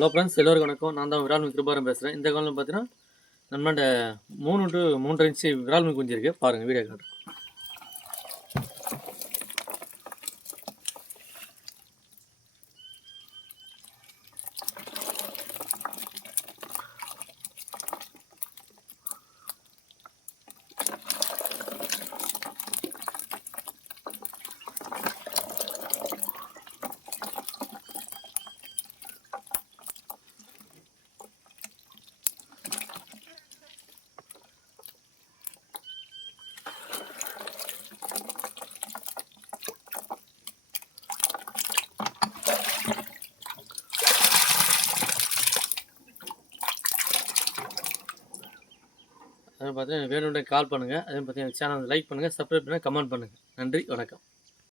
Hello friends, எல்லோருக்கும் வணக்கம். நான் தான் விரால் மீன் கிருபாரம் பேசுகிறேன். இந்த காலம் பார்த்தீங்கன்னா நம்மள்ட 3 to 3.5 இன்ச்சு விரால் மீன் குஞ்சு இருக்குது. பாருங்கள், வீடியோ காட்டுறேன். அதை பார்த்தீங்கன்னா வேணும்னே கால் பண்ணுங்கள். அதே பார்த்தீங்கன்னா சேனல் லைக் பண்ணுங்கள், சப்ஸ்கிரைப் பண்ணுங்கள், கமெண்ட் பண்ணுங்கள். நன்றி, வணக்கம்.